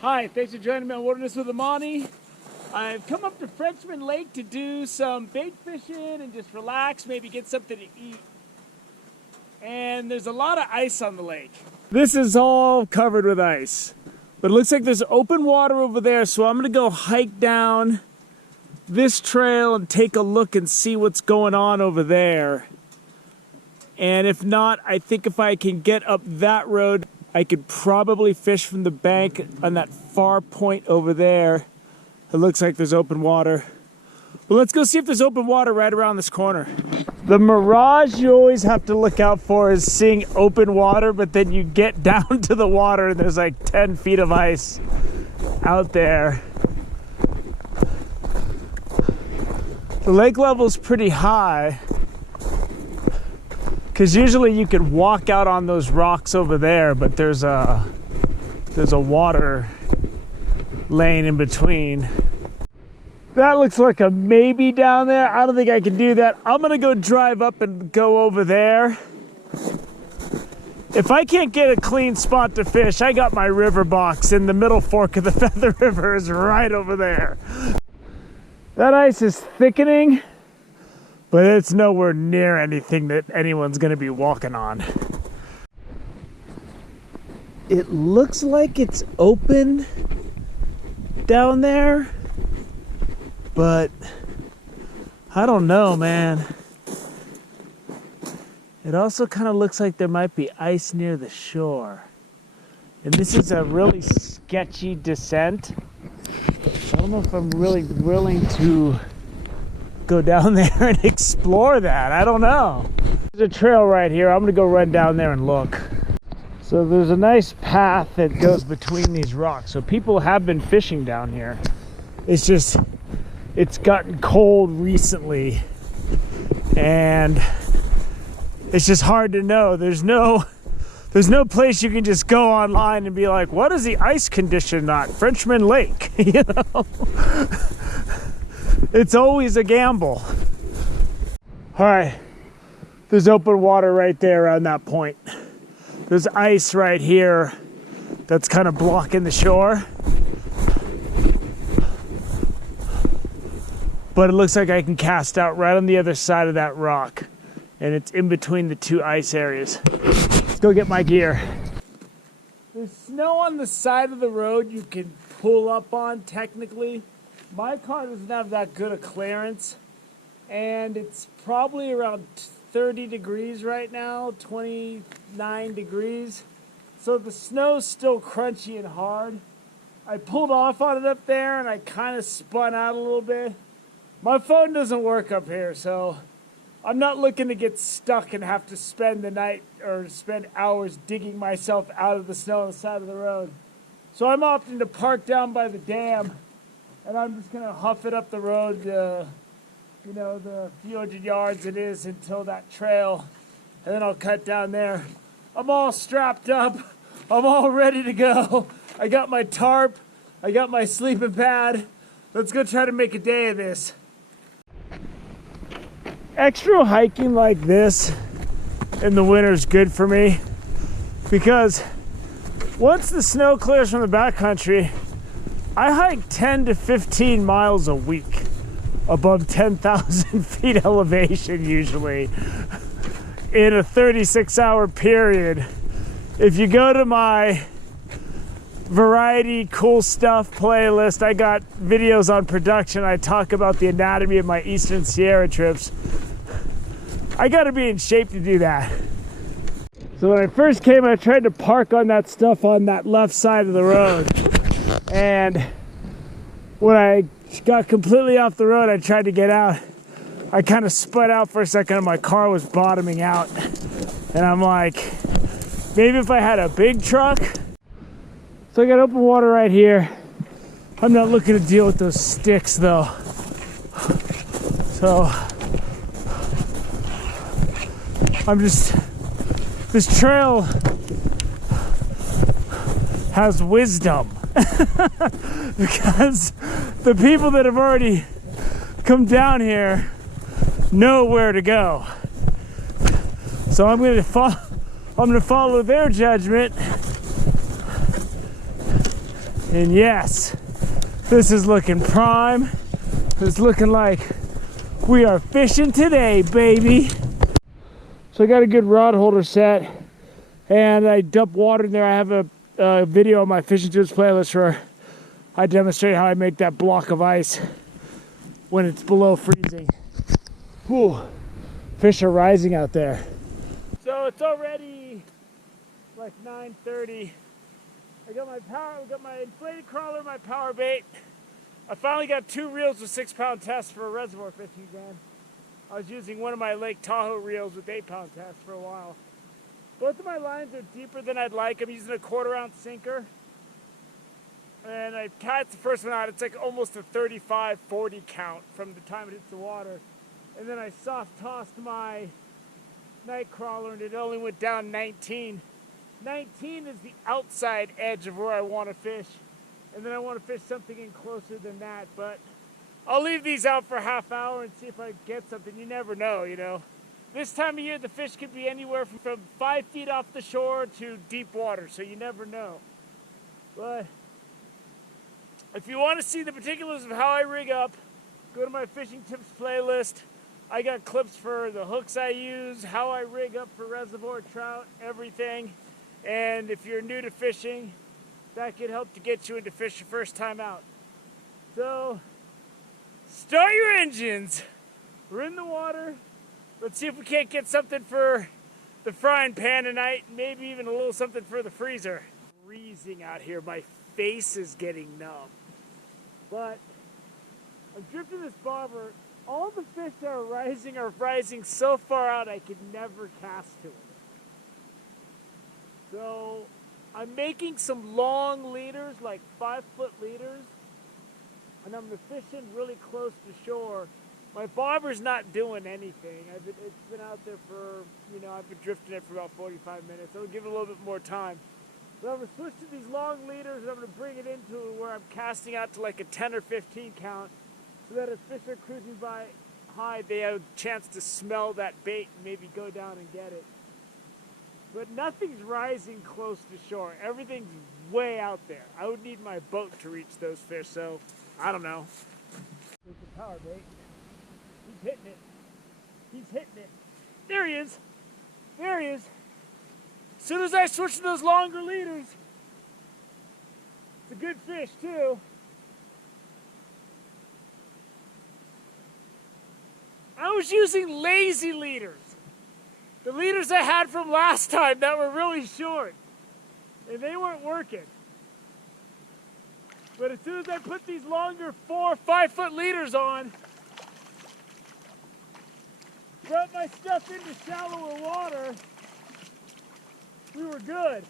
Hi, thanks for joining me on Wilderness with Amani. I've come up to Frenchman Lake to do some bait fishing and just relax, maybe get something to eat. And there's a lot of ice on the lake. This is all covered with ice. But it looks like there's open water over there, so I'm gonna go hike down this trail and take a look and see what's going on over there. And if not, I think if I can get up that road, I could probably fish from the bank on that far point over there. It looks like there's open water. Well, let's go see if there's open water right around this corner. The mirage you always have to look out for is seeing open water, but then you get down to the water and there's like 10 feet of ice out there. The lake level's pretty high, because usually you could walk out on those rocks over there, but there's a water lane in between. That looks like a maybe down there. I don't think I can do that. I'm gonna go drive up and go over there. If I can't get a clean spot to fish, I got my river box in the middle fork of the Feather River is right over there. That ice is thickening, but it's nowhere near anything that anyone's gonna be walking on. It looks like it's open down there, but I don't know, man. It also kind of looks like there might be ice near the shore. And this is a really sketchy descent. I don't know if I'm really willing to go down there and explore that. I don't know. There's a trail right here. I'm gonna go run down there and look. So there's a nice path that goes between these rocks. So people have been fishing down here. It's just, it's gotten cold recently and it's just hard to know. There's no place you can just go online and be like, what is the ice condition on Frenchman Lake? You know? It's always a gamble. All right, there's open water right there around that point. There's ice right here that's kind of blocking the shore. But it looks like I can cast out right on the other side of that rock. And it's in between the two ice areas. Let's go get my gear. There's snow on the side of the road you can pull up on technically. My car doesn't have that good a clearance. And it's probably around 30 degrees right now, 29 degrees. So the snow's still crunchy and hard. I pulled off on it up there and I kind of spun out a little bit. My phone doesn't work up here, so I'm not looking to get stuck and have to spend the night or spend hours digging myself out of the snow on the side of the road. So I'm opting to park down by the dam, and I'm just gonna huff it up the road, you know, the few hundred yards it is until that trail, and then I'll cut down there. I'm all strapped up. I'm all ready to go. I got my tarp. I got my sleeping pad. Let's go try to make a day of this. Extra hiking like this in the winter is good for me because once the snow clears from the backcountry, I hike 10 to 15 miles a week above 10,000 feet elevation usually in a 36-hour period. If you go to my variety cool stuff playlist, I got videos on production. I talk about the anatomy of my Eastern Sierra trips. I gotta be in shape to do that. So when I first came, I tried to park on that stuff on that left side of the road. And when I got completely off the road, I tried to get out. I kind of spun out for a second and my car was bottoming out. And I'm like, maybe if I had a big truck. So I got open water right here. I'm not looking to deal with those sticks though. So I'm just, this trail has wisdom because the people that have already come down here know where to go. So I'm going to follow their judgment And yes, this is looking prime. It's looking like we are fishing today, baby. So I got a good rod holder set, and I dump water in there. I have a video on my fishing tips playlist where I demonstrate how I make that block of ice when it's below freezing. Whew. Fish are rising out there. So it's already like 9:30. I got my inflated crawler, my power bait. I finally got 2 reels with 6-pound tests for a reservoir fishing again. I was using one of my Lake Tahoe reels with 8-pound tests for a while. Both of my lines are deeper than I'd like. I'm using a 1/4-ounce sinker. And I cast the first one out. It's like almost a 35-40 count from the time it hits the water. And then I soft tossed my night crawler and it only went down 19. 19 is the outside edge of where I want to fish. And then I want to fish something in closer than that. But I'll leave these out for a half hour and see if I get something. You never know, you know. This time of year, the fish could be anywhere from 5 feet off the shore to deep water, so you never know. But if you want to see the particulars of how I rig up, go to my fishing tips playlist. I got clips for the hooks I use, how I rig up for reservoir trout, everything. And if you're new to fishing, that could help to get you into fish your first time out. So, start your engines. We're in the water. Let's see if we can't get something for the frying pan tonight, maybe even a little something for the freezer. Freezing out here. My face is getting numb. But I'm drifting this bobber. All the fish that are rising so far out I could never cast to it. So I'm making some long leaders, like 5-foot leaders, and I'm fishing really close to shore. My bobber's not doing anything. It's been out there for, I've been drifting it for about 45 minutes. I'll give it a little bit more time. But I'm going to switch to these long leaders and I'm going to bring it into where I'm casting out to like a 10 or 15 count so that as fish are cruising by high, they have a chance to smell that bait and maybe go down and get it. But nothing's rising close to shore. Everything's way out there. I would need my boat to reach those fish, so I don't know. There's the power bait. He's hitting it. He's hitting it. There he is. There he is. As soon as I switch to those longer leaders, it's a good fish too. I was using lazy leaders. The leaders I had from last time that were really short. And they weren't working. But as soon as I put these longer 4 or 5-foot leaders on, brought my stuff into shallower water, we were good.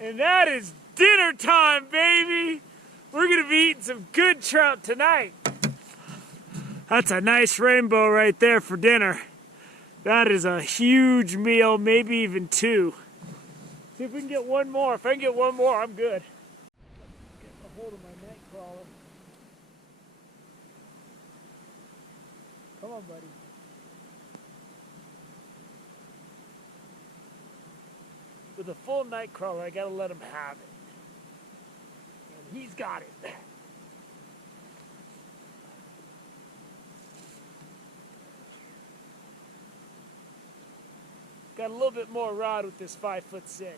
And that is dinner time, baby. We're gonna be eating some good trout tonight. That's a nice rainbow right there for dinner. That is a huge meal, maybe even 2. See if we can get one more. If I can get one more, I'm good. Get a hold of my night crawler. Come on, buddy. With a full night crawler, I gotta let him have it. And he's got it. Got a little bit more rod with this 5'6".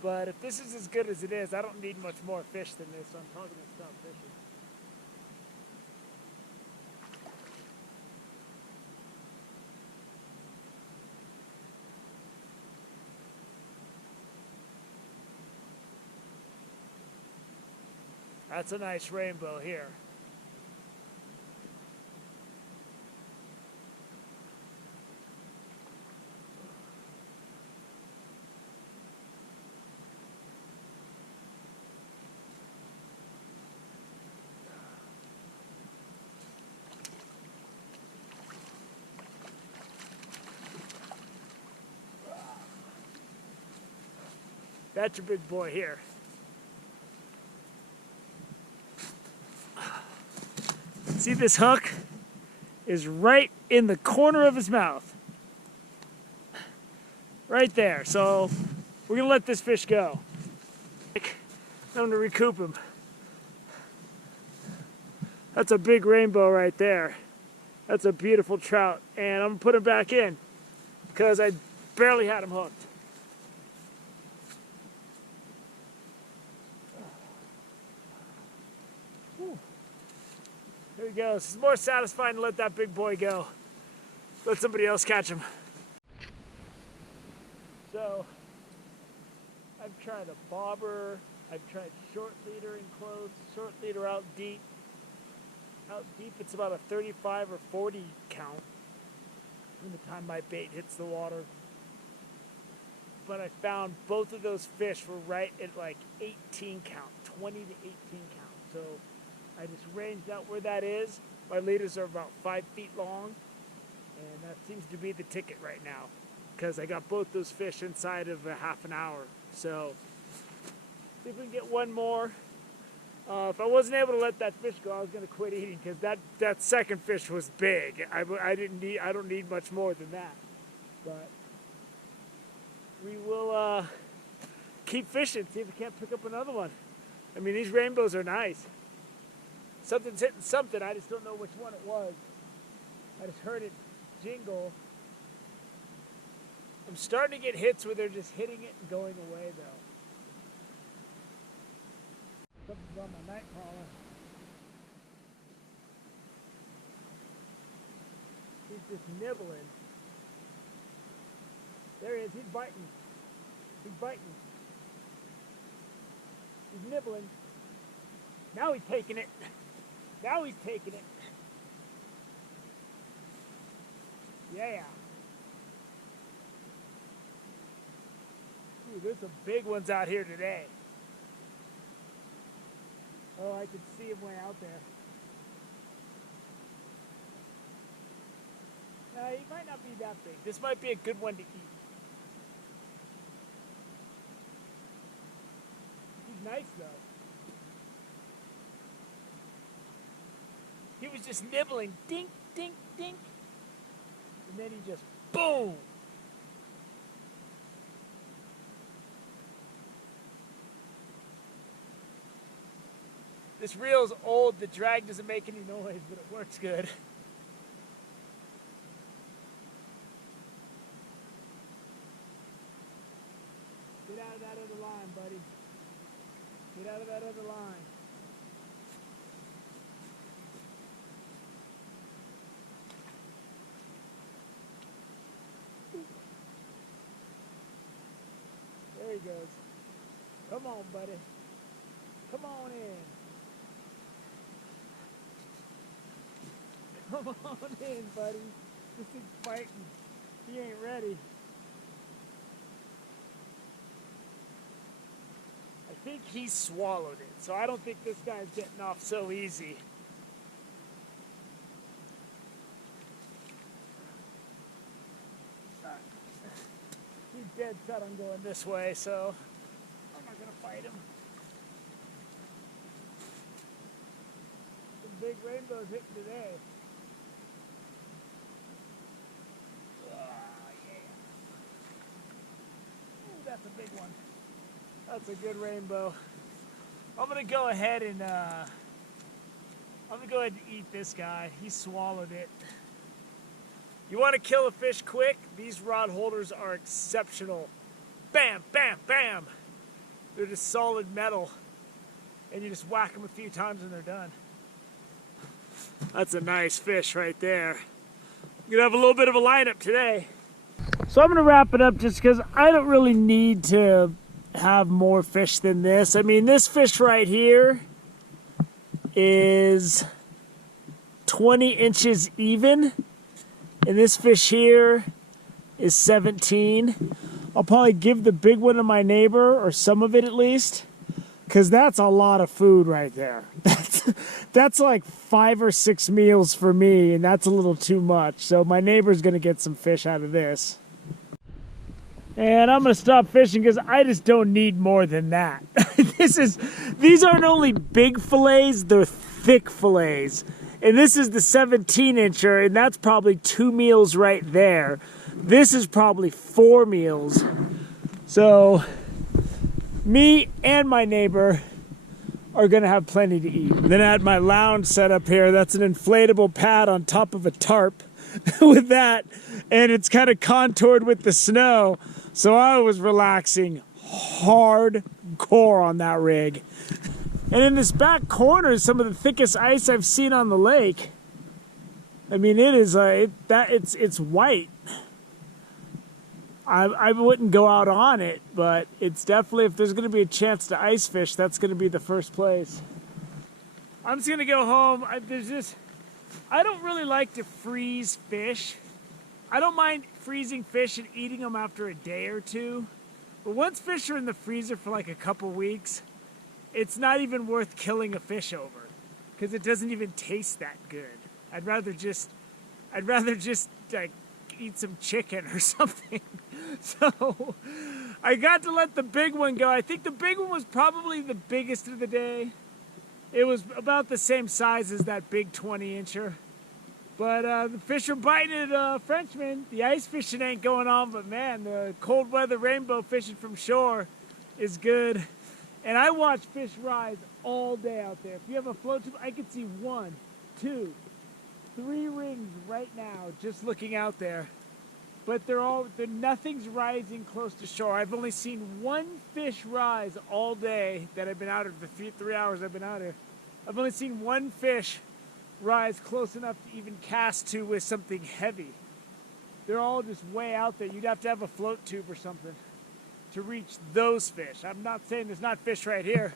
But if this is as good as it is, I don't need much more fish than this, so I'm probably gonna stop fishing. That's a nice rainbow here. That's your big boy here. See, this hook is right in the corner of his mouth. right there. So we're gonna let this fish go. I'm gonna recoup him. That's a big rainbow right there. That's a beautiful trout. And I'm gonna put him back in because I barely had him hooked. There he goes. It's more satisfying to let that big boy go. Let somebody else catch him. So, I've tried a bobber. I've tried short leader in close, short leader out deep. Out deep, it's about a 35 or 40 count from the time my bait hits the water. But I found both of those fish were right at like 18 count, 20 to 18 count. So I just ranged out where that is. My leaders are about 5 feet long, and that seems to be the ticket right now because I got both those fish inside of a half an hour. So see if we can get one more. If I wasn't able to let that fish go, I was going to quit eating because that second fish was big. I don't need much more than that. But we will keep fishing, see if we can't pick up another one. I mean, these rainbows are nice. Something's hitting something. I just don't know which one it was. I just heard it jingle. I'm starting to get hits where they're just hitting it and going away, though. Something's on my night crawler. He's just nibbling. There he is. He's biting. He's biting. He's nibbling. Now he's taking it. Now he's taking it. Yeah. Ooh, there's some big ones out here today. Oh, I can see him way out there. He might not be that big. This might be a good one to eat. He's nice though. He was just nibbling, dink, dink, dink. And then he just, boom. This reel's old, the drag doesn't make any noise, but it works good. Get out of that other line, buddy. Get out of that other line. There he goes. Come on, buddy. Come on in. Come on in, buddy. This thing's fighting. He ain't ready. I think he swallowed it, so I don't think this guy's getting off so easy. He's dead set on going this way, so I'm not going to fight him. Some big rainbows hitting today. That's a big one. That's a good rainbow. I'm gonna go ahead and eat this guy. He swallowed it. You want to kill a fish quick? These rod holders are exceptional. Bam, bam, bam. They're just solid metal, and you just whack them a few times and they're done. That's a nice fish right there. You're gonna have a little bit of a lineup today. So I'm going to wrap it up just because I don't really need to have more fish than this. I mean, this fish right here is 20 inches even. And this fish here is 17. I'll probably give the big one to my neighbor, or some of it at least, because that's a lot of food right there. That's like 5 or 6 meals for me, and that's a little too much. So my neighbor's going to get some fish out of this. And I'm going to stop fishing because I just don't need more than that. These aren't only big fillets, they're thick fillets. And this is the 17-incher, and that's probably 2 meals right there. This is probably 4 meals. So me and my neighbor are gonna have plenty to eat. Then I had my lounge set up here. That's an inflatable pad on top of a tarp with that, and it's kind of contoured with the snow. So I was relaxing hardcore on that rig. And in this back corner is some of the thickest ice I've seen on the lake. I mean, it is it's white. I wouldn't go out on it, but it's definitely, if there's going to be a chance to ice fish, that's going to be the first place. I'm just going to go home. I don't really like to freeze fish. I don't mind freezing fish and eating them after a day or two. But once fish are in the freezer for like a couple weeks, it's not even worth killing a fish over, because it doesn't even taste that good. I'd rather just like eat some chicken or something. So I got to let the big one go. I think the big one was probably the biggest of the day. It was about the same size as that big 20-incher. But the fish are biting at Frenchman. The ice fishing ain't going on, but man, the cold weather rainbow fishing from shore is good. And I watch fish rise all day out there. If you have a float tube, I can see 1, 2, 3 rings right now just looking out there. But nothing's rising close to shore. I've only seen 1 fish rise all day that I've been out here, the 3 hours I've been out here. I've only seen 1 fish rise close enough to even cast to with something heavy. They're all just way out there. You'd have to have a float tube or something to reach those fish. I'm not saying there's not fish right here,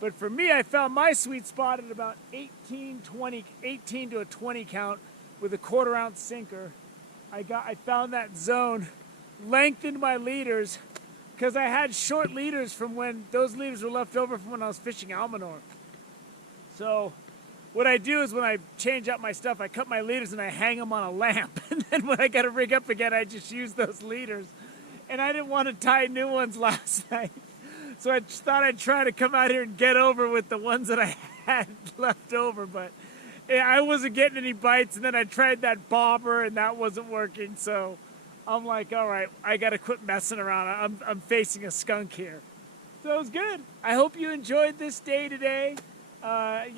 but for me, I found my sweet spot at about 18 to a 20 count with a 1/4 ounce sinker. I found that zone, lengthened my leaders, because I had short leaders from when those leaders were left over from when I was fishing Almanor. So what I do is when I change up my stuff, I cut my leaders and I hang them on a lamp. And then when I got to rig up again, I just use those leaders. And I didn't want to tie new ones last night. So I just thought I'd try to come out here and get over with the ones that I had left over. But I wasn't getting any bites. And then I tried that bobber and that wasn't working. So I'm like, all right, I got to quit messing around. I'm facing a skunk here. So it was good. I hope you enjoyed this day today. I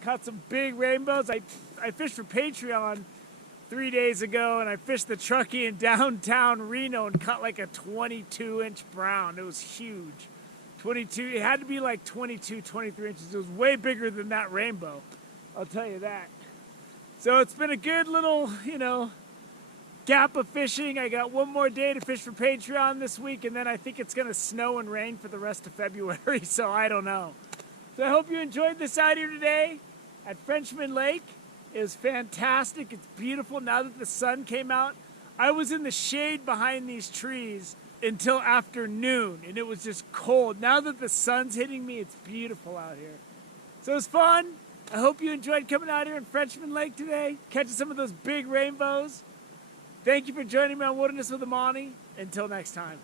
caught some big rainbows. I fished for Patreon 3 days ago, and I fished the Truckee in downtown Reno and caught like a 22-inch brown. It was huge. 22, it had to be like 22, 23 inches. It was way bigger than that rainbow, I'll tell you that. So it's been a good little, gap of fishing. I got 1 more day to fish for Patreon this week, and then I think it's going to snow and rain for the rest of February, so I don't know. So I hope you enjoyed this out here today at Frenchman Lake. It was fantastic. It's beautiful now that the sun came out. I was in the shade behind these trees until afternoon, and it was just cold. Now that the sun's hitting me, it's beautiful out here. So it was fun. I hope you enjoyed coming out here in Frenchman Lake today, catching some of those big rainbows. Thank you for joining me on Wilderness with Amani. Until next time.